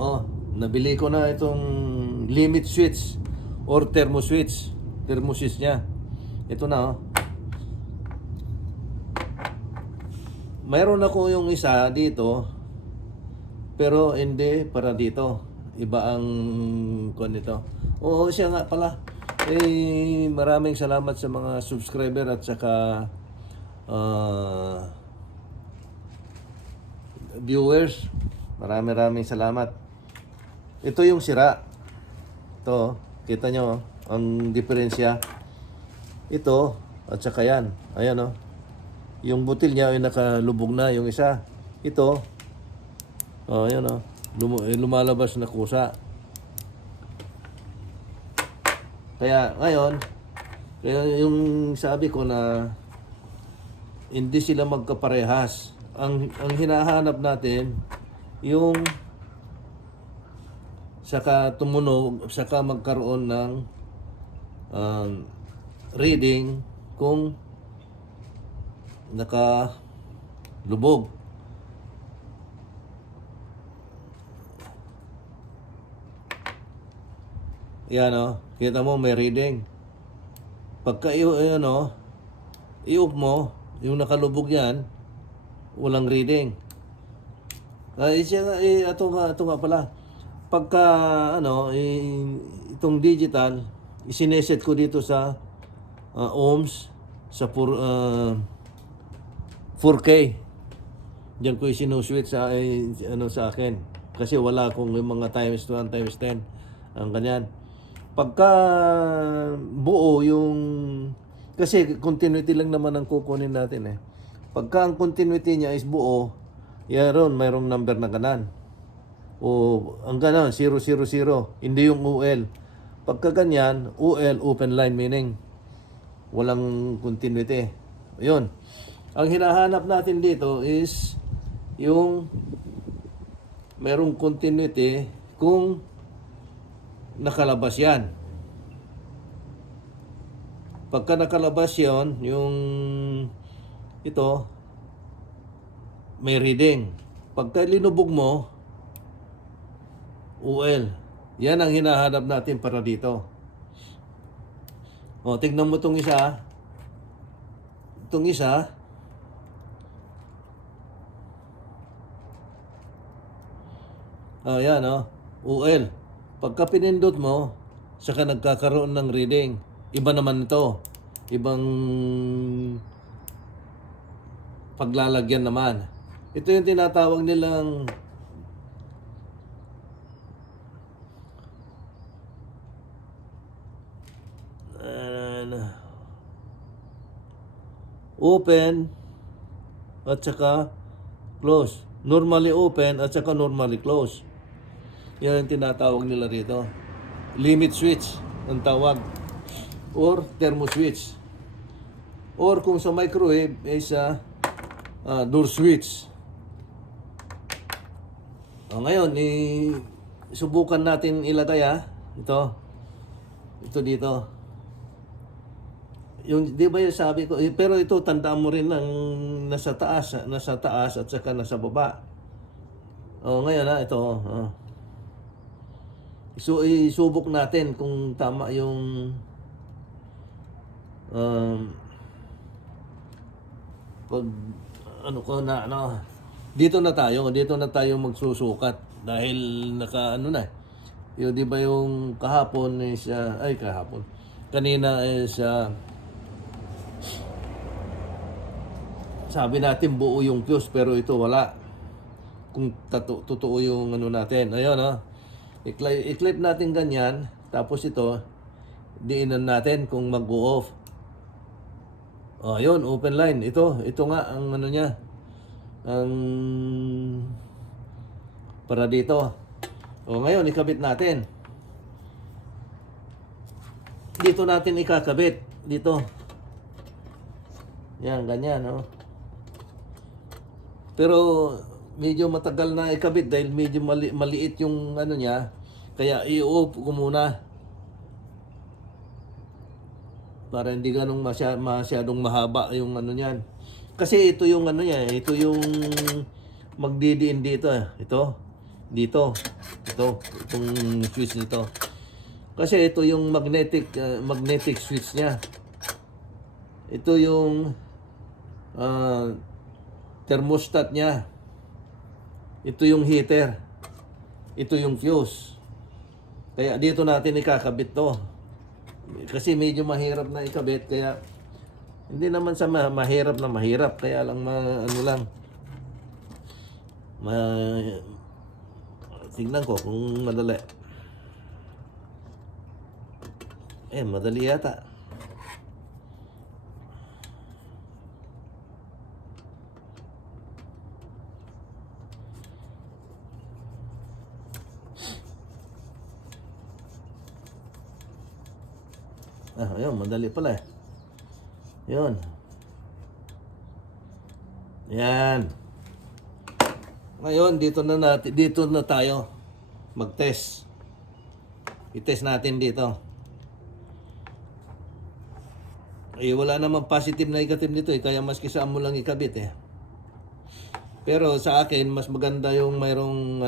Oh, nabili ko na itong limit switch or thermo switch. Thermo switch niya. Ito na, oh. Mayroon ako yung isa dito, pero hindi para dito. Iba ang kuan nito. Oo, siya nga pala. Maraming salamat sa mga subscriber at saka viewers. Maraming salamat. Ito yung sira. Ito, kita nyo ang diferensya. Ito at saka yan. Ayan, oh. Yung butil niya ay nakalubog na. Yung isa, ito, oh, ayan, oh. Lumalabas na kusa. Kaya ngayon, yung sabi ko na hindi sila magkaparehas. Ang hinahanap natin yung saka tumunog, saka magkaroon ng reading kung nakalubog. Yan, oh. Kita mo may reading. Pagka i-off mo, yung nakalubog yan, walang reading. Ito nga pala. Pagka itong digital, isineset ko dito sa ohms sa 4K. Diyan ko sinuswitch sa akin kasi wala akong yung mga times 1 times 10 ang ganyan. Pagka buo yung kasi continuity lang naman ang kukunin natin eh. Pagka ang continuity niya is buo, yaron mayroong number na kanan. O ang ganon 000, hindi yung UL. Pagka ganyan, UL open line meaning walang continuity. Ayun. Ang hinahanap natin dito is yung merong continuity kung nakalabas yan. Pagka nakalabas yon, yung ito may reading. Pagka linubog mo, UL. Yan ang hinahanap natin para dito. O, tignan mo itong isa. Itong isa. Yan, UL. Pagka pinindot mo, saka nagkakaroon ng reading. Iba naman ito. Ibang paglalagyan naman. Ito yung tinatawag nilang open at saka close. Normally open at saka normally close. Yan ang tinatawag nila rito. Limit switch ang tawag. Or thermo switch. Or kung sa microwave is door switch. Ngayon, subukan natin ilagay ito. Ito dito. Yung, di ba yung sabi ko, pero ito tandaan mo rin ng nasa taas at saka nasa baba. Ngayon ito. So, isubok natin kung tama yung pag dito na tayo magsusukat dahil yung di ba yung kahapon is kanina is sabi natin buo yung fuse pero ito wala kung totoo yung natin. Ayun, i-clip natin ganyan tapos ito diinan natin kung mag-go-off. Ayun, open line. Ito nga ang niya. Ang para dito. Ngayon ikabit natin. Dito natin ikakabit dito. Yan, ganyan, Pero medyo matagal na ikabit dahil medyo maliit yung niya. Kaya i-off ko muna. Para hindi ganong masyadong mahaba yung niyan. Kasi ito yung niya, ito yung magdidiin dito. Ito, dito. Itong switch nito. Kasi ito yung magnetic switch niya. Ito yung thermostat niya. Ito yung heater. Ito yung fuse. Kaya dito natin ikakabit to. Kasi medyo mahirap na ikabit, kaya hindi naman sa mahirap na mahirap, kaya lang ano lang. Tingnan ko kung madali. Madali yata. Ayun, madali pala eh. Yun. Yan. Ngayon, dito na tayo mag-test. I-test natin dito. Wala namang positive na negative dito eh, kaya maski saan mo lang ikabit eh. Pero sa akin, mas maganda yung meron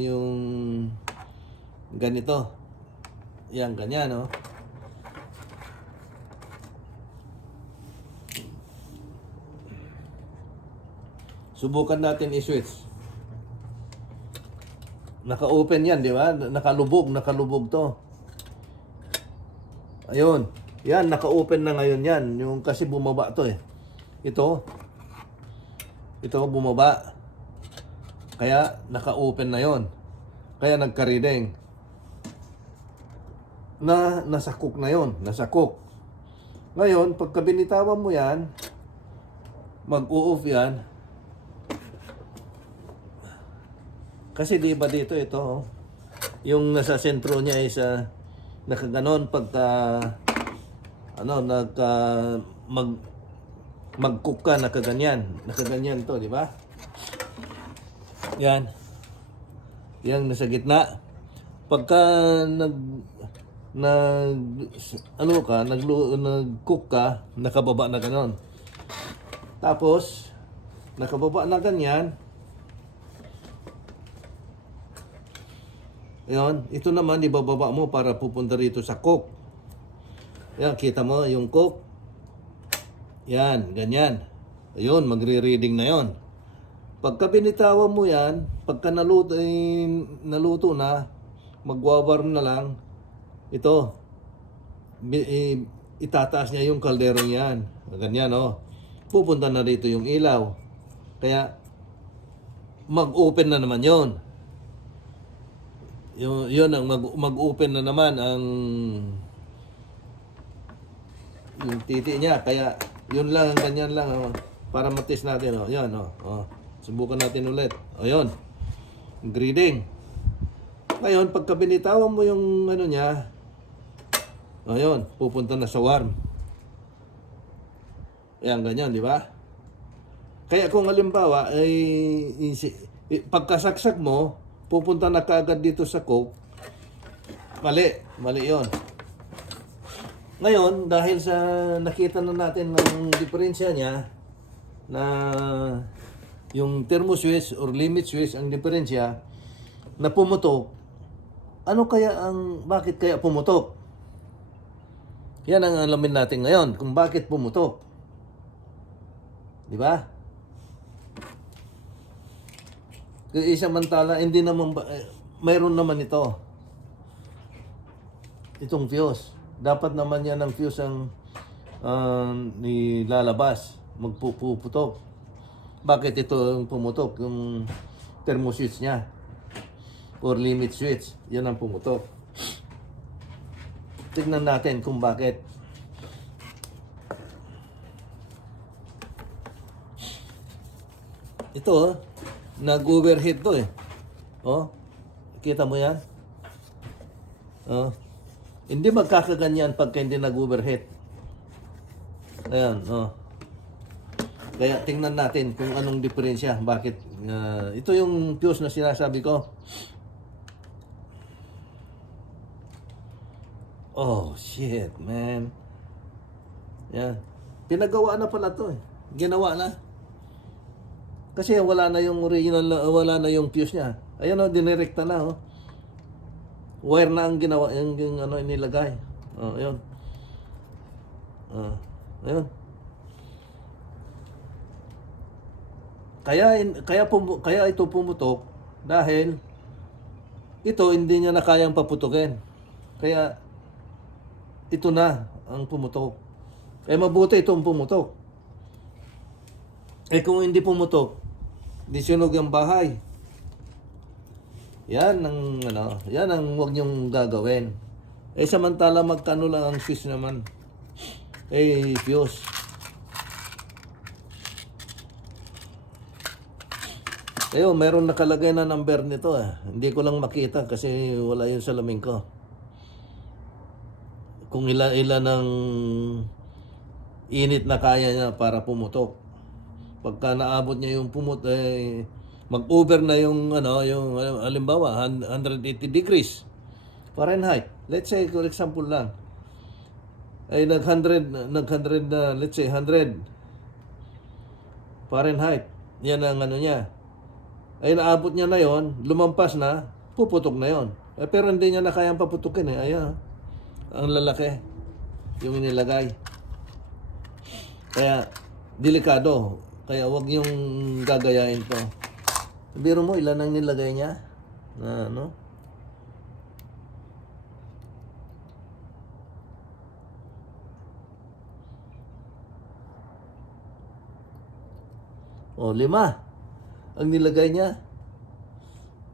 yung ganito. Yan, ganyan, no? Subukan natin i-switch. Naka-open yan, di ba? Nakalubog to. Ayun. Yan, naka-open na ngayon yan. Yung kasi bumaba to eh. Ito bumaba. Kaya naka-open na yon. Kaya nagka-reading. Nasa cook na yon. Nasa cook. Ngayon, pagka binitawan mo yan, mag-o-off yan. Kasi di ba dito ito, yung nasa sentro niya is nakaganon pagka mag-cook ka, nakaganyan to, di ba? Yan nasa gitna. Pagka nag-cook ka, nakababa na ganon. Tapos nakababa na ganyan. Yan, ito naman ibababa mo para pupunta rito sa cook. Yan, kita mo yung cook. Yan, ganyan. Ayun, magre-reading na yon. Pagka binitawan mo yan, pagka naluto na, magwawarm na lang, ito, itataas niya yung kaldero niyan. Ganyan, oh. Pupunta na rito yung ilaw. Kaya, mag-open na naman yon. Yun ang mag-open na naman ang yung titi niya. Kaya yun lang, ganyan lang para matest natin. Yan, subukan natin ulit. Yun, reading. Ngayon, pagka binitawan mo yung niya, ayun, pupunta na sa warm. Yan, ganyan, di ba? Kaya kung halimbawa pagkasaksak mo, pupunta na kaagad dito sa cook, mali yon. Ngayon, dahil sa nakita na natin ng diferensya niya, na yung thermo switch or limit switch ang diferensya, na pumutok, bakit kaya pumutok? Yan ang alamin natin ngayon, kung bakit pumutok. Di ba? Samantala, hindi naman mayroon naman itong fuse. Dapat naman yan ang fuse ang nilalabas, magpuputok. Bakit ito ang pumutok? Yung thermo switch niya or limit switch, yan ang pumutok. Tignan natin kung bakit. Ito, nag-overheat to eh. Kita mo yan? Hindi magkakaganyan pagka hindi nag-overheat. Ayan, Kaya tingnan natin kung anong diferensya. Bakit? Ito yung fuse na sinasabi ko. Oh, shit, man. Yan. Pinagawa na pala to eh. Ginawa na. Kasi wala na yung original, wala na yung fuse niya. Ayan, dinirekta na, Wire na ang ginawa, yung ano inilagay. Oh, ayun. Ayun. Kaya ito pumutok dahil ito hindi niya na kayang paputukin. Kaya ito na ang pumutok. Mabuti itong pumutok. Kung hindi pumutok, di sunog ang bahay. Yan ang wag niyong gagawin. Samantala magkano lang ang fuse naman. Fuse. Meron nakalagay na number nito Hindi ko lang makita kasi wala yung salamin ko. Kung ilan ang init na kaya niya para pumutok. Pagka naabot niya yung mag-over na yung halimbawa 180 degrees Fahrenheit. Let's say for example lang. Let's say 100 Fahrenheit. Yan ang niya. Naabot niya na yon, lumampas na, puputok na yon. Pero hindi niya na kayang paputukin Ayan. Ang lalaki. Yung inilagay. Kaya, delikado. Kaya wag yung gagayain to. Biro mo, ilan ang nilagay niya? O, 5 ang nilagay niya.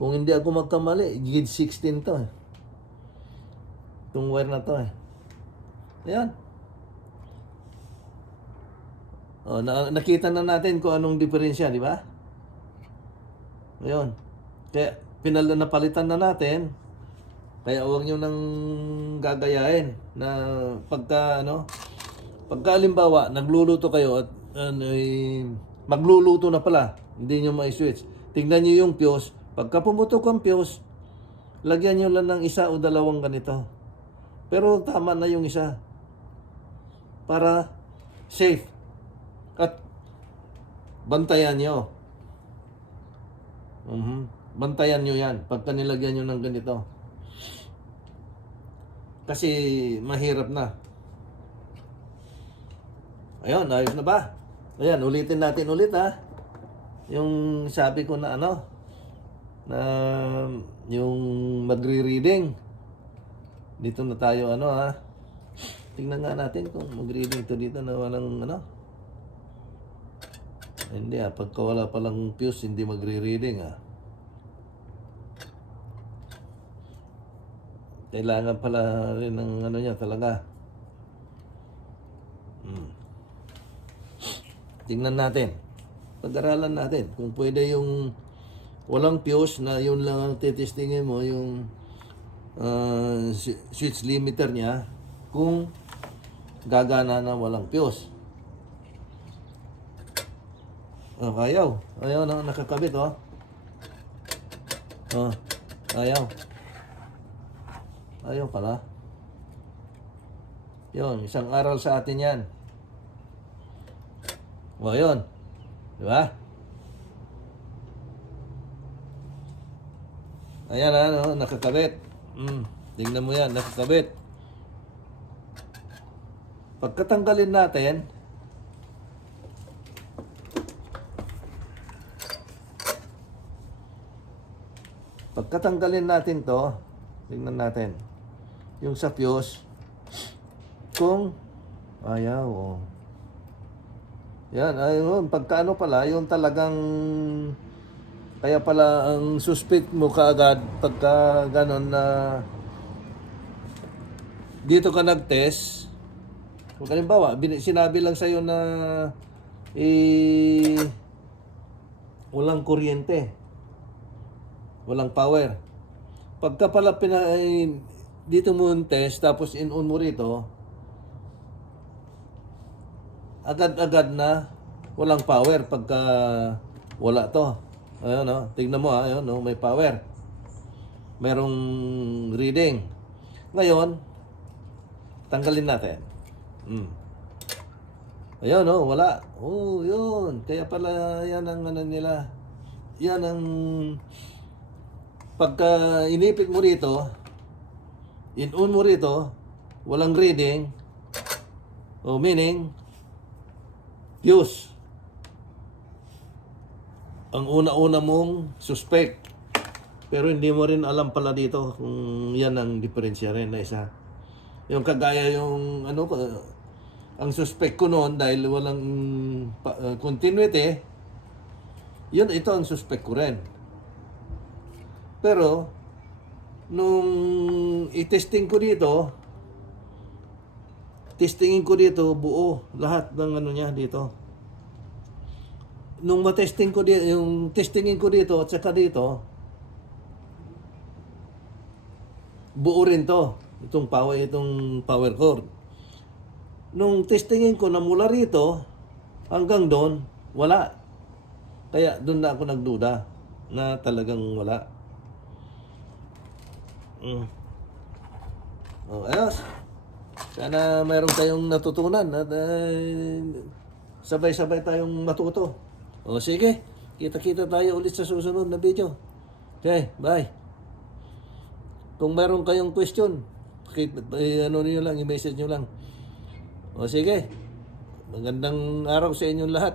Kung hindi ako magkamali, grade 16 to Itong wire na to Ayan. Nakita na natin kung anong diferensya, di ba? Ayun. Kaya napalitan na natin. Kaya huwag nyo nang gagayain na pagka halimbawa, nagluluto kayo at magluluto na pala, hindi nyo ma-switch. Tingnan nyo yung fuse. Pagka pumutok ang fuse, lagyan nyo lang ng 1 o 2 ganito. Pero tama na yung 1 para safe. At bantayan nyo. Bantayan nyo yan pagka nilagyan nyo ng ganito. Kasi mahirap na. Ayun, ayos na ba? Ayan, ulitin natin ulit yung sabi ko na na yung magre-reading. Dito na tayo Tingnan nga natin kung mag-reading to dito na walang Hindi pagka wala palang fuse, hindi magre-reading Kailangan pala rin ng niya talaga. Tingnan natin. Pag-aralan natin kung pwede yung walang fuse na yun lang ang titestingin mo, yung switch limiter niya, kung gagana na walang fuse. Ayaw nakakabit ayaw pala. Yun, isang aral sa atin yan. Yun, di ba? Ayan nakakabit. Tingnan mo yan, nakakabit. Pagkatanggalin natin, to, tingnan natin. Yung sa fuse, kung ayaw, Yan, ayun, pagka pala, yung talagang, kaya pala ang suspect mo kaagad, pagka ganon na, dito ka nag-test, kung halimbawa, sinabi lang sa'yo na, walang kuryente, walang power. Pagka pala dito mo test, tapos in-on mo rito, agad-agad na walang power pagka wala to. Ayun tignan mo ayun may power. Merong reading. Ngayon, tanggalin natin. Ayun wala. Yun. Kaya pala yan ang nila. Yan ang pagka inipit mo rito, in-on mo rito, walang reading, o meaning, fuse. Ang una-una mong suspect. Pero hindi mo rin alam pala dito kung yan ang diferensya rin na isa. Yung kagaya yung ano, ang suspect ko noon dahil walang continuity, yun ito ang suspect ko rin. Pero nung i-testing ko dito, testingin ko dito buo lahat ng ano niya dito. Nung ma-testing ko dito, yung testingin ko dito at saka dito, buo rin to, itong power cord. Nung testingin ko na mula rito hanggang doon, wala. Kaya doon na ako nagduda na talagang wala. Oh, ayos. Sana mayroon tayong natutunan at sabay-sabay tayong matuto. O sige, kita-kita tayo ulit sa susunod na video. Okay, bye. Kung meron kayong question, ano niyo lang, i-message niyo lang. O sige, magandang araw sa inyong lahat.